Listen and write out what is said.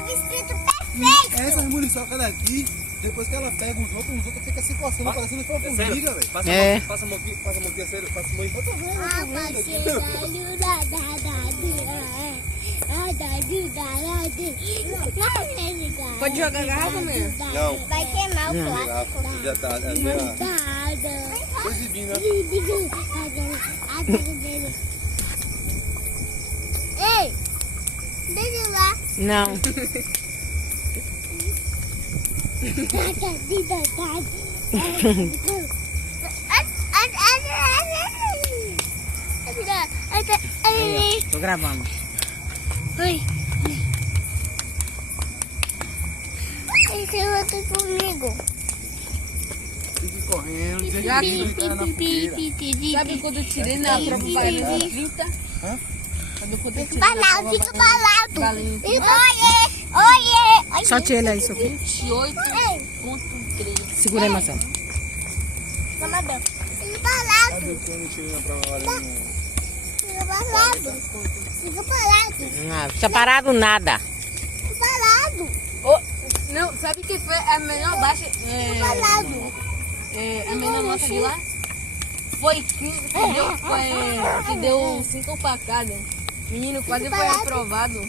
tava escrito perfeito. Essas muriçocas daqui, depois que ela pega os outros ficam se coçando, parecendo uma formiga, velho. Passa a mão aqui, sério. Passa a mão e bota a mão. Pode jogar a garrafa, né? Não. Vai queimar o plástico. Já tá. Exibindo, né? Ei, deixa lá. Não. Tô gravando. Oi. Esse outro comigo. Fique correndo, dizer que Já ninguém vai entrar na fogueira. Sabe quando eu tirei na prova bailarina 30? Hã? Sabe quando eu Fica tirei na balado, prova fica balado. bailarina Oiê. Solte ele aí, Sofia. 28,3. Segura aí, Marcelo. Fica balado. Sabe quando eu tirei na prova lá no... Fica balado. Fica balado. Não fica parado nada. Fica balado. Não, sabe que foi a menor baixa? Balado. A menor nota de lá? Foi 15, que deu 5 facadas. Menino, quase foi aprovado.